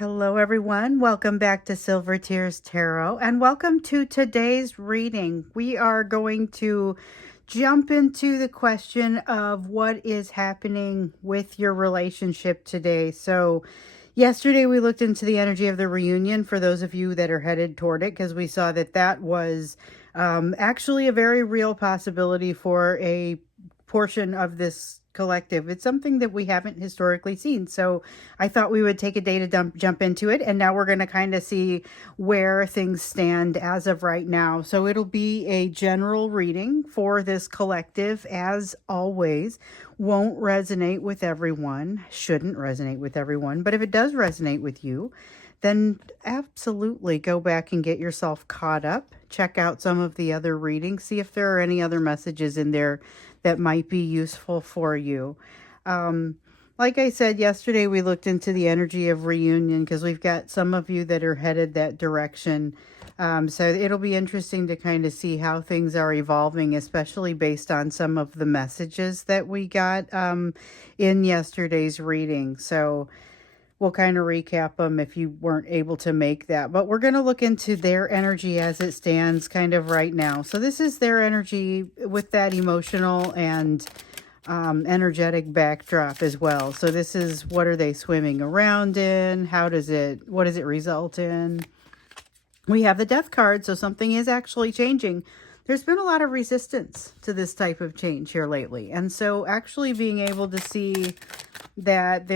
Hello, everyone. Welcome back to Silver Tears Tarot, and welcome to today's reading. We are going to jump into the question of what is happening with your relationship today. So, yesterday we looked into the energy of the reunion for those of you that are headed toward it, because we saw that that was actually a very real possibility for a portion of this collective. It's something that we haven't historically seen. So I thought we would take a day to jump into it. And now we're going to kind of see where things stand as of right now. So it'll be a general reading for this collective, as always. Won't resonate with everyone, shouldn't resonate with everyone. But if it does resonate with you, then absolutely go back and get yourself caught up. Check out some of the other readings. See if there are any other messages in there that might be useful for you. Like I said yesterday, we looked into the energy of reunion because we've got some of you that are headed that direction. So it'll be interesting to kind of see how things are evolving, especially based on some of the messages that we got in yesterday's reading. So we'll kind of recap them if you weren't able to make that. But we're going to look into their energy as it stands kind of right now. So this is their energy with that emotional and energetic backdrop as well. So this is, what are they swimming around in? What does it result in? We have the Death card, so something is actually changing. There's been a lot of resistance to this type of change here lately. And so actually being able to see that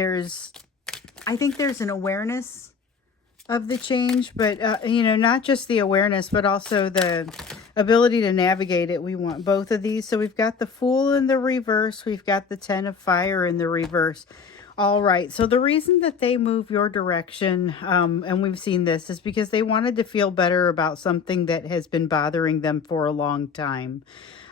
I think there's an awareness of the change, but, not just the awareness, but also the ability to navigate it. We want both of these. So we've got the Fool in the reverse. We've got the Ten of Fire in the reverse. All right. So the reason that they move your direction, and we've seen this, is because they wanted to feel better about something that has been bothering them for a long time.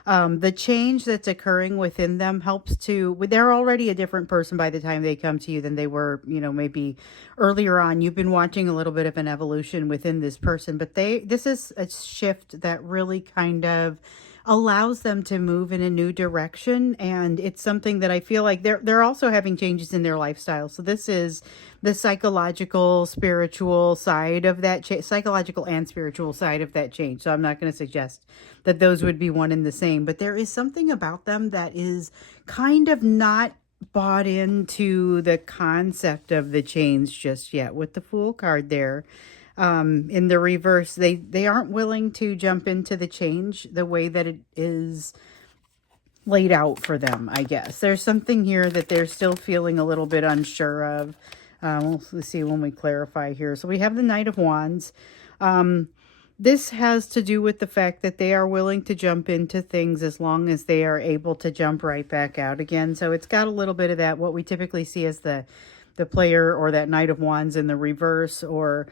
The change that's occurring within them helps they're already a different person by the time they come to you than they were, maybe earlier on. You've been watching a little bit of an evolution within this person, but this is a shift that really kind of allows them to move in a new direction. And it's something that I feel like they're also having changes in their lifestyle. So this is the psychological, spiritual side of that psychological and spiritual side of that change. So I'm not going to suggest that those would be one and the same, but there is something about them that is kind of not bought into the concept of the change just yet. With the Fool card there, in the reverse, they aren't willing to jump into the change the way that it is laid out for them, I guess. There's something here that they're still feeling a little bit unsure of. We'll see when we clarify here. So we have the Knight of Wands. This has to do with the fact that they are willing to jump into things as long as they are able to jump right back out again. So it's got a little bit of that, what we typically see as the player or that Knight of Wands in the reverse. Or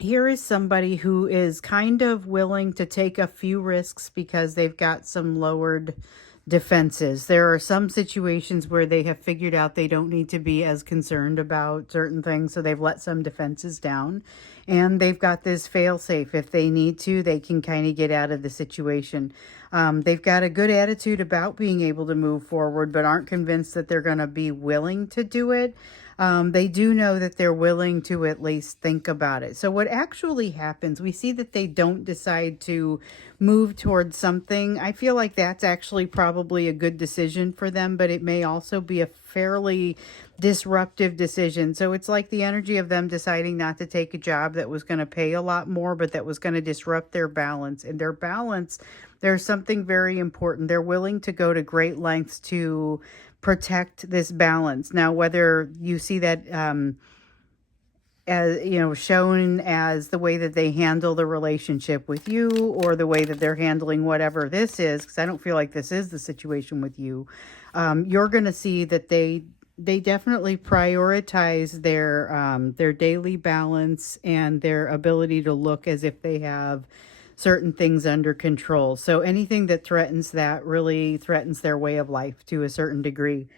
here is somebody who is kind of willing to take a few risks because they've got some lowered defenses. There are some situations where they have figured out they don't need to be as concerned about certain things, so they've let some defenses down, and they've got this fail-safe. If they need to, they can kind of get out of the situation. They've got a good attitude about being able to move forward, but aren't convinced that they're going to be willing to do it. They do know that they're willing to at least think about it. So what actually happens, we see that they don't decide to move towards something. I feel like that's actually probably a good decision for them, but it may also be a fairly disruptive decision. So it's like the energy of them deciding not to take a job that was going to pay a lot more, but that was going to disrupt their balance. And their balance, there's something very important. They're willing to go to great lengths to protect this balance. Now, whether you see that as shown as the way that they handle the relationship with you, or the way that they're handling whatever this is, because I don't feel like this is the situation with you, you're going to see that they definitely prioritize their daily balance and their ability to look as if they have certain things under control. So anything that threatens that really threatens their way of life to a certain degree.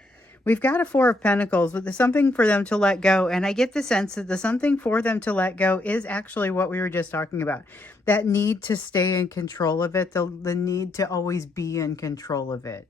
We've got a Four of Pentacles, but there's something for them to let go. And I get the sense that the something for them to let go is actually what we were just talking about. That need to stay in control of it, the need to always be in control of it.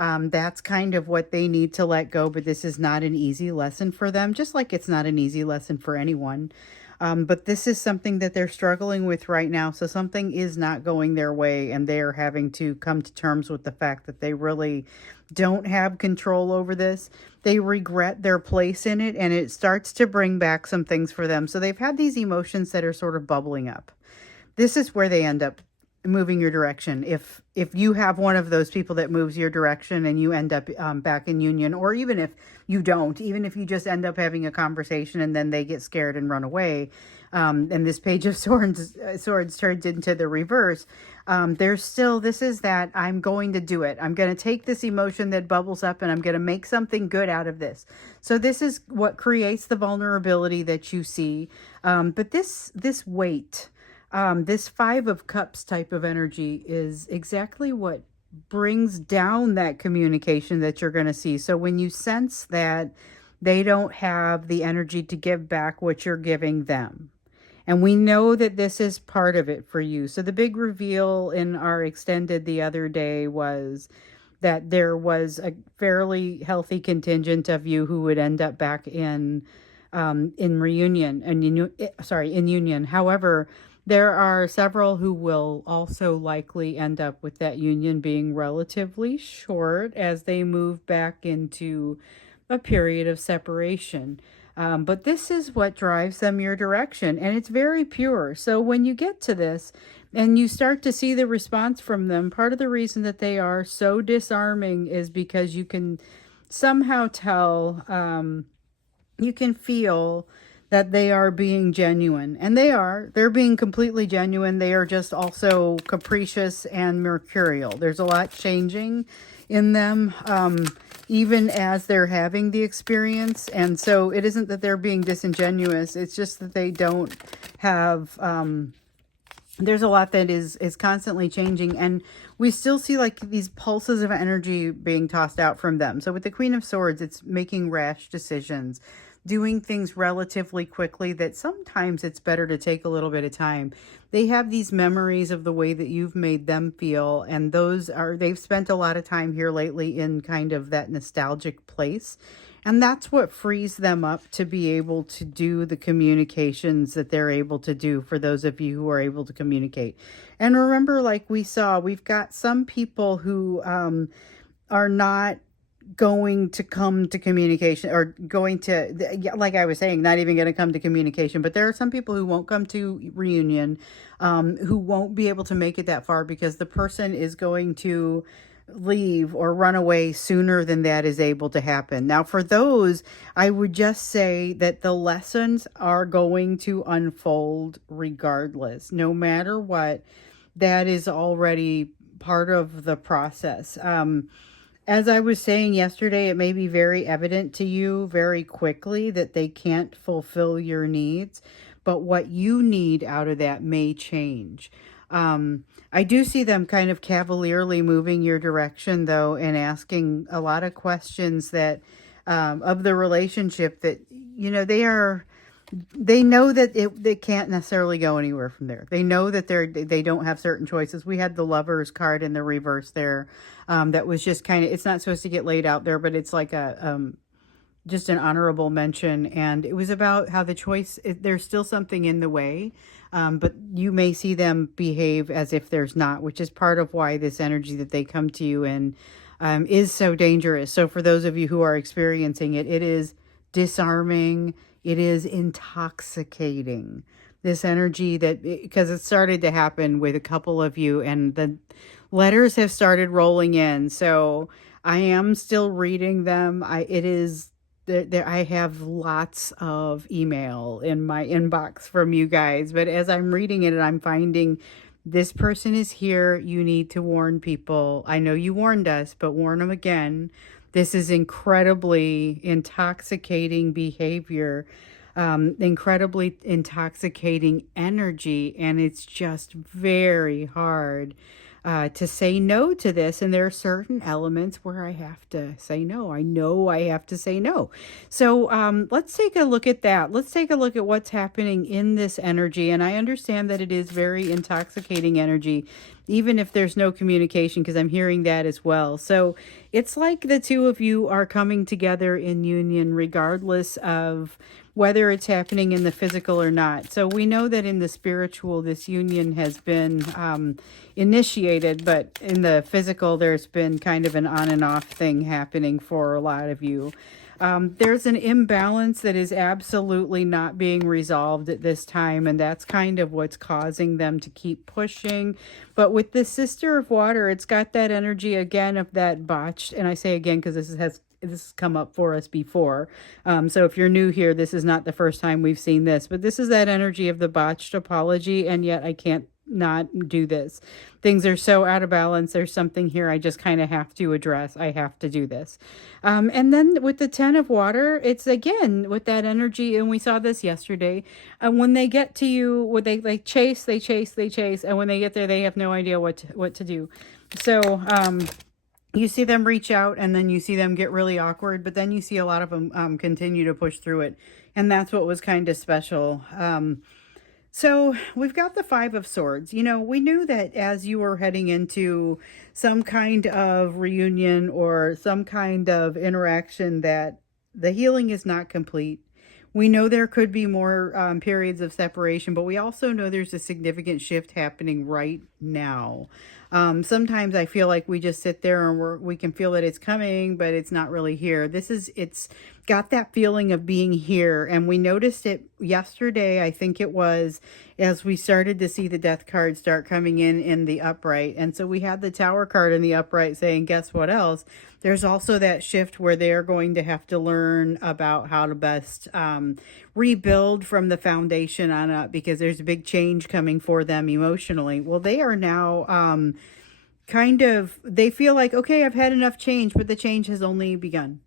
That's kind of what they need to let go, but this is not an easy lesson for them, just like it's not an easy lesson for anyone. But this is something that they're struggling with right now. So something is not going their way, and they are having to come to terms with the fact that they really don't have control over this. They regret their place in it, and it starts to bring back some things for them. So they've had these emotions that are sort of bubbling up. This is where they end up moving your direction. If you have one of those people that moves your direction and you end up back in union, or even if you don't, even if you just end up having a conversation and then they get scared and run away, and this page of swords turns into the reverse, there's still, this is that I'm going to do it. I'm going to take this emotion that bubbles up and I'm going to make something good out of this. So this is what creates the vulnerability that you see. But this weight, this Five of Cups type of energy is exactly what brings down that communication that you're going to see. So when you sense that they don't have the energy to give back what you're giving them, and we know that this is part of it for you. So the big reveal in our extended the other day was that there was a fairly healthy contingent of you who would end up back in reunion and in union. However, there are several who will also likely end up with that union being relatively short as they move back into a period of separation. But this is what drives them your direction, and it's very pure. So when you get to this and you start to see the response from them, part of the reason that they are so disarming is because you can somehow tell, you can feel that they are being genuine, and they're being completely genuine. They are just also capricious and mercurial. There's a lot changing in them, even as they're having the experience. And so it isn't that they're being disingenuous. It's just that they don't have, there's a lot that is constantly changing, and we still see like these pulses of energy being tossed out from them. So with the Queen of Swords, it's making rash decisions, doing things relatively quickly that sometimes it's better to take a little bit of time. They have these memories of the way that you've made them feel, and they've spent a lot of time here lately in kind of that nostalgic place. And that's what frees them up to be able to do the communications that they're able to do, for those of you who are able to communicate. And remember, like we saw, we've got some people who are not going to come to communication, or going to, like I was saying, not even going to come to communication. But there are some people who won't come to reunion, who won't be able to make it that far because the person is going to leave or run away sooner than that is able to happen. Now, for those, I would just say that the lessons are going to unfold regardless, no matter what. That is already part of the process. As I was saying yesterday, it may be very evident to you very quickly that they can't fulfill your needs, but what you need out of that may change. I do see them kind of cavalierly moving your direction, though, and asking a lot of questions that of the relationship that, they know that they can't necessarily go anywhere from there. They know that they don't have certain choices. We had the Lovers card in the reverse there. That was just kind of, it's not supposed to get laid out there, but it's like just an honorable mention. And it was about how the choice, there's still something in the way. But you may see them behave as if there's not, which is part of why this energy that they come to you in is so dangerous. So for those of you who are experiencing it, it is disarming. It is intoxicating. This energy because it started to happen with a couple of you, and the letters have started rolling in. So I am still reading them. I have lots of email in my inbox from you guys, but as I'm reading it, I'm finding this person is here. You need to warn people. I know you warned us, but warn them again. This is incredibly intoxicating behavior, incredibly intoxicating energy, and it's just very hard to say no to this. And there are certain elements where I have to say no. I know I have to say no. So let's take a look at that. Let's take a look at what's happening in this energy. And I understand that it is very intoxicating energy. even if there's no communication, because I'm hearing that as well. So it's like the two of you are coming together in union, regardless of whether it's happening in the physical or not. So we know that in the spiritual, this union has been initiated, but in the physical, there's been kind of an on and off thing happening for a lot of you. There's an imbalance that is absolutely not being resolved at this time, and that's kind of what's causing them to keep pushing. But with the Sister of Water, it's got that energy again of that botched, and I say again because this has come up for us before. So if you're new here, this is not the first time we've seen this, but this is that energy of the botched apology, and yet I can't not do this. Things are so out of balance. There's something here I just kind of have to address. I have to do this. And then with the 10 of water, it's again with that energy. And we saw this yesterday. When they get to you, when they chase, they chase, they chase. And when they get there, they have no idea what to do. So, you see them reach out and then you see them get really awkward, but then you see a lot of them continue to push through it. And that's what was kind of special. So we've got the Five of Swords. You know, we knew that as you were heading into some kind of reunion or some kind of interaction that the healing is not complete. We know there could be more periods of separation, but we also know there's a significant shift happening right now. Sometimes I feel like we just sit there and we can feel that it's coming, but it's not really here. It's got that feeling of being here. And we noticed it yesterday, I think it was, as we started to see the death card start coming in the upright. And so we had the Tower card in the upright saying, guess what else? There's also that shift where they're going to have to learn about how to best rebuild from the foundation on up, because there's a big change coming for them emotionally. Well, they are now they feel like, okay, I've had enough change, but the change has only begun.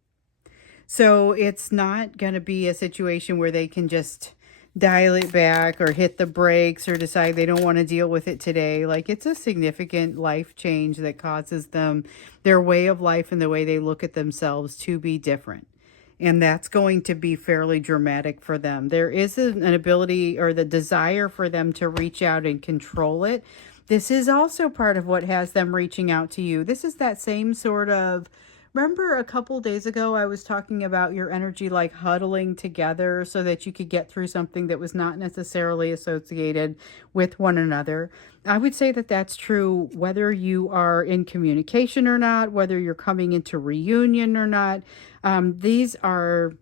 So it's not going to be a situation where they can just dial it back or hit the brakes or decide they don't want to deal with it today. Like, it's a significant life change that causes them, their way of life and the way they look at themselves, to be different. And that's going to be fairly dramatic for them. There is an ability or the desire for them to reach out and control it. This is also part of what has them reaching out to you. This is that same sort of, remember a couple days ago, I was talking about your energy like huddling together so that you could get through something that was not necessarily associated with one another. I would say that that's true whether you are in communication or not, whether you're coming into reunion or not. These are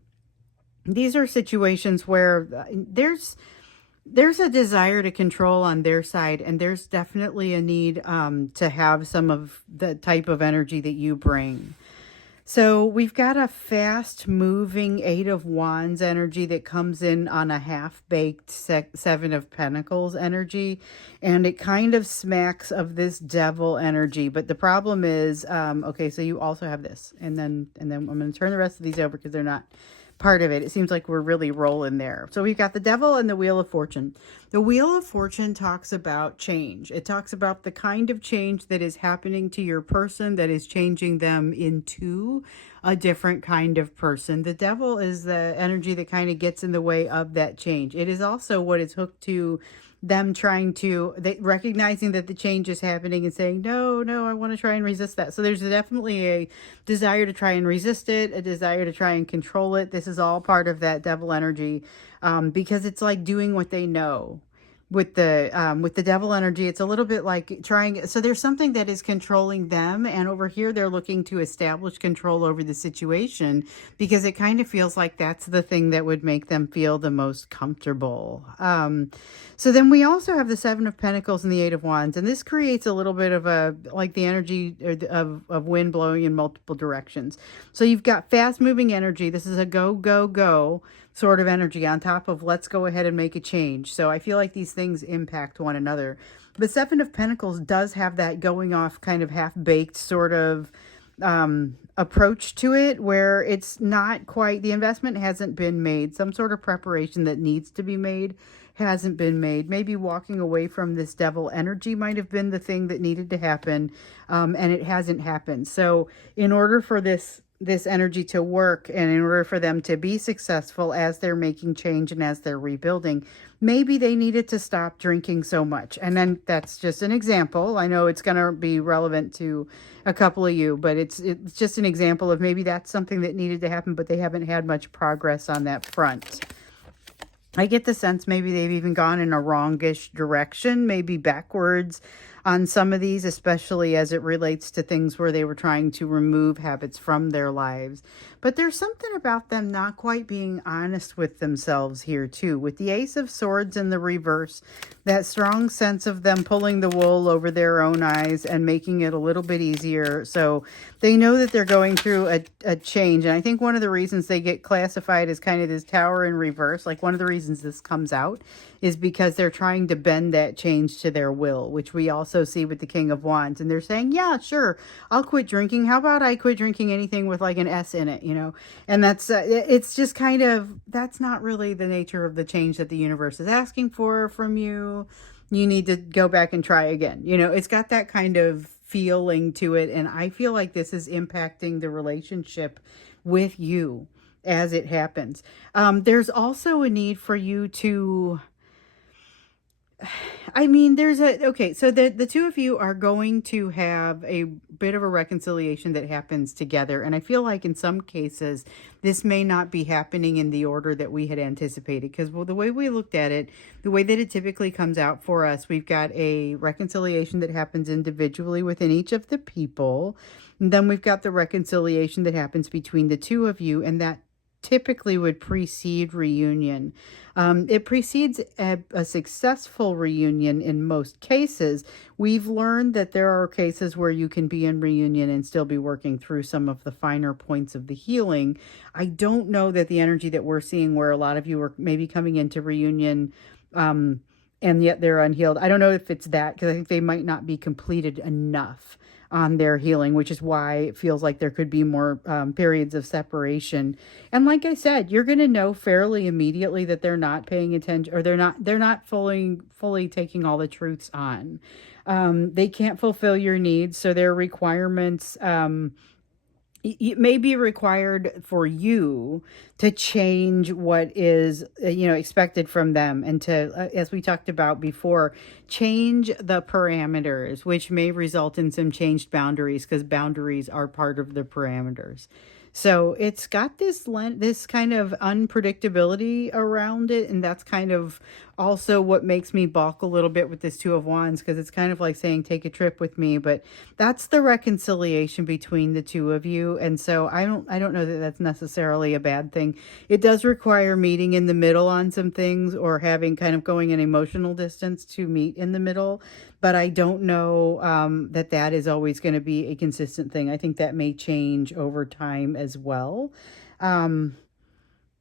situations where there's a desire to control on their side, and there's definitely a need to have some of the type of energy that you bring. So we've got a fast moving Eight of Wands energy that comes in on a half-baked Seven of Pentacles energy, and it kind of smacks of this Devil energy. But the problem is, okay, so you also have this, and then I'm going to turn the rest of these over because they're not part of it. It seems like we're really rolling there. So we've got the Devil and the Wheel of Fortune. The Wheel of Fortune talks about change. It talks about the kind of change that is happening to your person that is changing them into a different kind of person. The Devil is the energy that kind of gets in the way of that change. It is also what is hooked to them recognizing that the change is happening and saying, no, I want to try and resist that. So there's definitely a desire to try and resist it, a desire to try and control it. This is all part of that Devil energy, because it's like doing what they know. With the Devil energy, it's a little bit like trying. So there's something that is controlling them, and over here they're looking to establish control over the situation because it kind of feels like that's the thing that would make them feel the most comfortable. So then we also have the Seven of Pentacles and the Eight of Wands, and this creates a little bit of the energy of wind blowing in multiple directions. So you've got fast moving energy. This is a go, go, go sort of energy on top of let's go ahead and make a change. So I feel like these things impact one another. But Seven of Pentacles does have that going off kind of half-baked sort of approach to it, where it's not quite, the investment hasn't been made. Some sort of preparation that needs to be made hasn't been made. Maybe walking away from this Devil energy might have been the thing that needed to happen, and it hasn't happened. So in order for this this energy to work, and in order for them to be successful as they're making change and as they're rebuilding, maybe they needed to stop drinking so much. And then that's just an example. I know it's going to be relevant to a couple of you, but it's just an example of maybe that's something that needed to happen, but they haven't had much progress on that front. I get the sense maybe they've even gone in a wrongish direction, maybe backwards on some of these, especially as it relates to things where they were trying to remove habits from their lives. But there's something about them not quite being honest with themselves here too. With the Ace of Swords in the reverse, that strong sense of them pulling the wool over their own eyes and making it a little bit easier. So they know that they're going through a change. And I think one of the reasons they get classified as kind of this Tower in reverse, like one of the reasons this comes out, is because they're trying to bend that change to their will, which we also see with the King of Wands. And they're saying, yeah, sure, I'll quit drinking. How about I quit drinking anything with like an S in it, you know? And that's, it's just kind of, that's not really the nature of the change that the universe is asking for from you. You need to go back and try again. You know, it's got that kind of feeling to it. And I feel like this is impacting the relationship with you as it happens. There's also a need for you to, I mean, okay, so the two of you are going to have a bit of a reconciliation that happens together. And I feel like in some cases, this may not be happening in the order that we had anticipated. Because, well, the way we looked at it, the way that it typically comes out for us, we've got a reconciliation that happens individually within each of the people. And then we've got the reconciliation that happens between the two of you. And that typically would precede reunion. It precedes a successful reunion in most cases. We've learned that there are cases where you can be in reunion and still be working through some of the finer points of the healing. I don't know that the energy that we're seeing where a lot of you are maybe coming into reunion and yet they're unhealed. I don't know if it's that, because I think they might not be completed enough on their healing, which is why it feels like there could be more periods of separation. And like I said, you're going to know fairly immediately that they're not paying attention, or they're not fully taking all the truths on. They can't fulfill your needs, so their requirements it may be required for you to change what is expected from them, and to as we talked about before, change the parameters, which may result in some changed boundaries, because boundaries are part of the parameters. So it's got this kind of unpredictability around it, and that's kind of also what makes me balk a little bit with this Two of Wands, because it's kind of like saying, take a trip with me. But that's the reconciliation between the two of you, and so I don't know that that's necessarily a bad thing. It does require meeting in the middle on some things, or having kind of going an emotional distance to meet in the middle. But I don't know that is always going to be a consistent thing. I think that may change over time as well.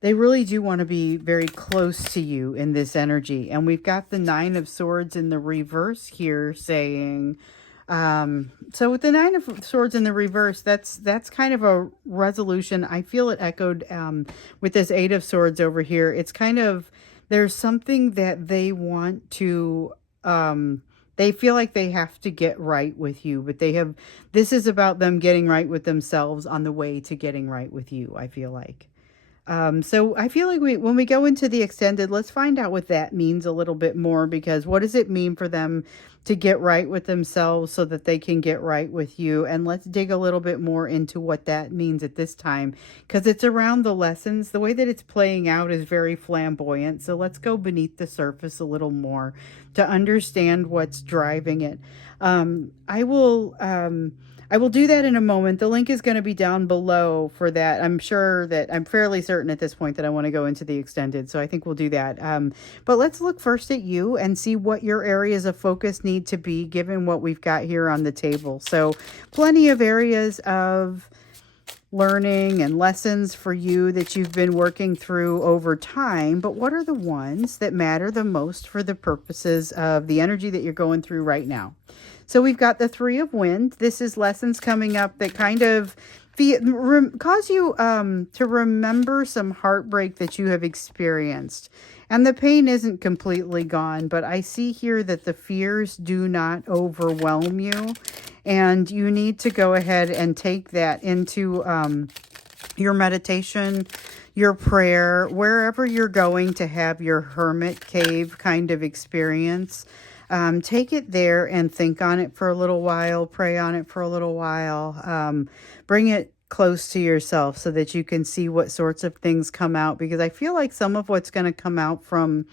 They really do want to be very close to you in this energy. And we've got the Nine of Swords in the reverse here saying, so with the Nine of Swords in the reverse, that's kind of a resolution. I feel it echoed with this Eight of Swords over here. It's kind of, there's something that they want to, they feel like they have to get right with you, but this is about them getting right with themselves on the way to getting right with you, I feel like. So I feel like when we go into the extended, let's find out what that means a little bit more, because what does it mean for them to get right with themselves so that they can get right with you? And let's dig a little bit more into what that means at this time, because it's around the lessons. The way that it's playing out is very flamboyant. So let's go beneath the surface a little more to understand what's driving it. I will do that in a moment. The link is going to be down below for that. I'm fairly certain at this point that I want to go into the extended. So I think we'll do that. But let's look first at you and see what your areas of focus need to be given what we've got here on the table. So plenty of areas of learning and lessons for you that you've been working through over time. But what are the ones that matter the most for the purposes of the energy that you're going through right now? So we've got the Three of Wind. This is lessons coming up that kind of cause you to remember some heartbreak that you have experienced. And the pain isn't completely gone, but I see here that the fears do not overwhelm you. And you need to go ahead and take that into your meditation, your prayer, wherever you're going to have your hermit cave kind of experience. Take it there and think on it for a little while, pray on it for a little while. Bring it close to yourself so that you can see what sorts of things come out, because I feel like some of what's going to come out from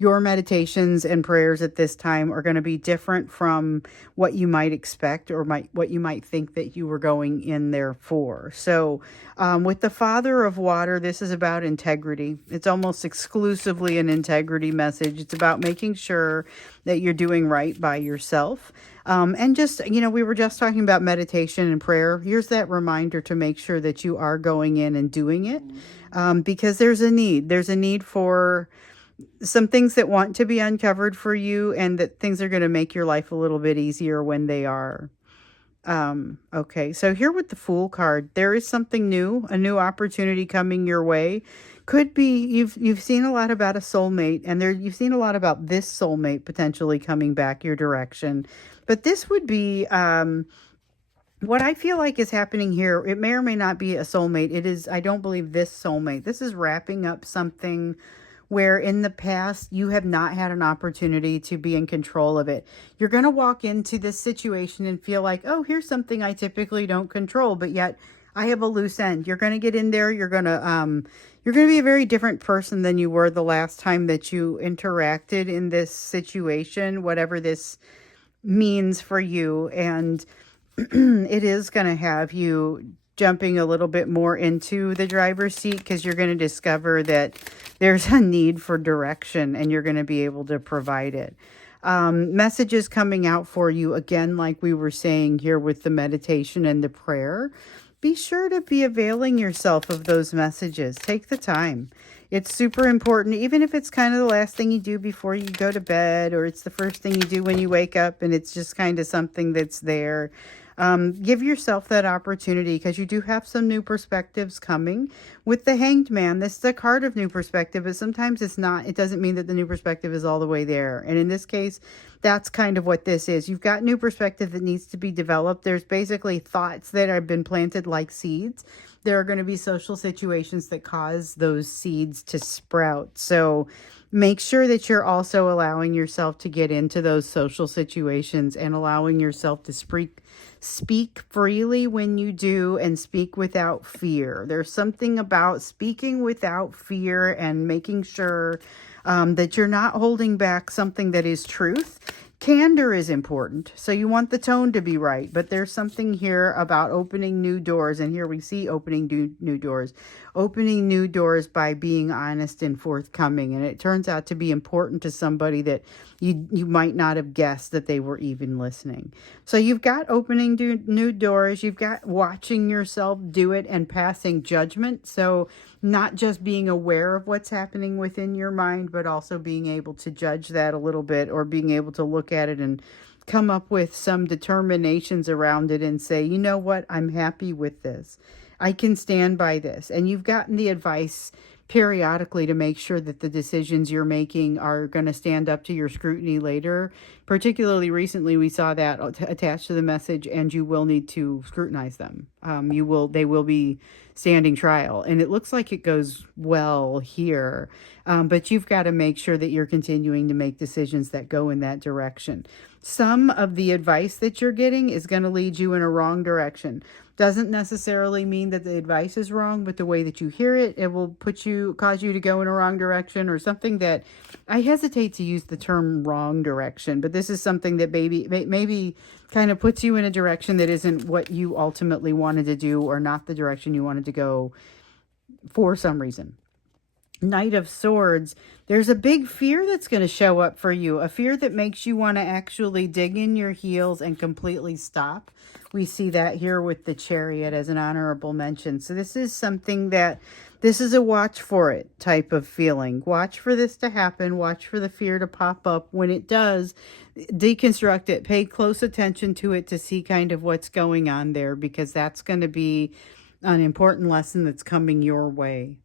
your meditations and prayers at this time are going to be different from what you might expect, or what you might think that you were going in there for. So with the Father of Water, this is about integrity. It's almost exclusively an integrity message. It's about making sure that you're doing right by yourself. And just, we were just talking about meditation and prayer. Here's that reminder to make sure that you are going in and doing it, because there's a need. There's a need for some things that want to be uncovered for you, and that things are going to make your life a little bit easier when they are. Okay, so here with the Fool card, there is something new, a new opportunity coming your way. Could be you've seen a lot about a soulmate, and you've seen a lot about this soulmate potentially coming back your direction. But this would be what I feel like is happening here. It may or may not be a soulmate. It is, I don't believe, this soulmate. This is wrapping up something where in the past you have not had an opportunity to be in control of it. You're going to walk into this situation and feel like, oh, here's something I typically don't control, but yet I have a loose end. You're going to get in there. You're going to be a very different person than you were the last time that you interacted in this situation, whatever this means for you. And it is going to have you jumping a little bit more into the driver's seat, because you're going to discover that there's a need for direction, and you're going to be able to provide it. Messages coming out for you, again, like we were saying here with the meditation and the prayer. Be sure to be availing yourself of those messages. Take the time. It's super important, even if it's kind of the last thing you do before you go to bed, or it's the first thing you do when you wake up and it's just kind of something that's there. Give yourself that opportunity, because you do have some new perspectives coming. With the Hanged Man, this is a card of new perspective, but sometimes it's not. It doesn't mean that the new perspective is all the way there. And in this case, that's kind of what this is. You've got new perspective that needs to be developed. There's basically thoughts that have been planted like seeds. There are going to be social situations that cause those seeds to sprout. So make sure that you're also allowing yourself to get into those social situations, and allowing yourself to speak freely when you do, and speak without fear. There's something about speaking without fear and making sure that you're not holding back something that is truth. Candor is important, so you want the tone to be right, but there's something here about opening new doors, and here we see opening new doors. Opening new doors by being honest and forthcoming, and it turns out to be important to somebody that you might not have guessed that they were even listening. So you've got opening new doors, you've got watching yourself do it and passing judgment. So not just being aware of what's happening within your mind, but also being able to judge that a little bit, or being able to look at it and come up with some determinations around it and say, you know what, I'm happy with this. I can stand by this. And you've gotten the advice periodically to make sure that the decisions you're making are going to stand up to your scrutiny later. Particularly recently, we saw that attached to the message, and you will need to scrutinize them. They will be standing trial, and it looks like it goes well here. But you've got to make sure that you're continuing to make decisions that go in that direction. Some of the advice that you're getting is going to lead you in a wrong direction. Doesn't necessarily mean that the advice is wrong, but the way that you hear it, it will cause you to go in a wrong direction, or something that, I hesitate to use the term wrong direction, but this is something that maybe kind of puts you in a direction that isn't what you ultimately wanted to do, or not the direction you wanted to go for some reason. Knight of Swords, there's a big fear that's going to show up for you, a fear that makes you want to actually dig in your heels and completely stop. We see that here with the Chariot as an honorable mention. So this is something that, this is a watch for it type of feeling. Watch for this to happen. Watch for the fear to pop up. When it does, deconstruct it. Pay close attention to it to see kind of what's going on there, because that's going to be an important lesson that's coming your way.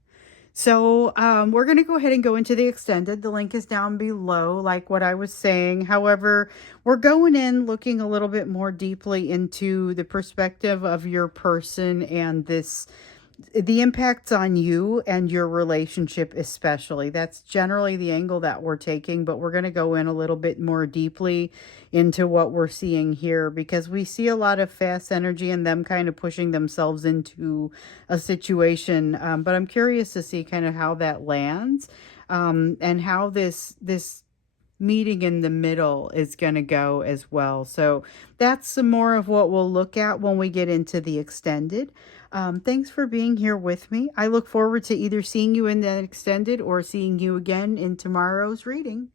So we're going to go ahead and go into the extended. The link is down below, like what I was saying. However, we're going in looking a little bit more deeply into the perspective of your person and this the impacts on you and your relationship especially. That's generally the angle that we're taking, but we're going to go in a little bit more deeply into what we're seeing here because we see a lot of fast energy and them kind of pushing themselves into a situation. But I'm curious to see kind of how that lands, and how this meeting in the middle is going to go as well. So that's some more of what we'll look at when we get into the extended. Thanks for being here with me. I look forward to either seeing you in that extended or seeing you again in tomorrow's reading.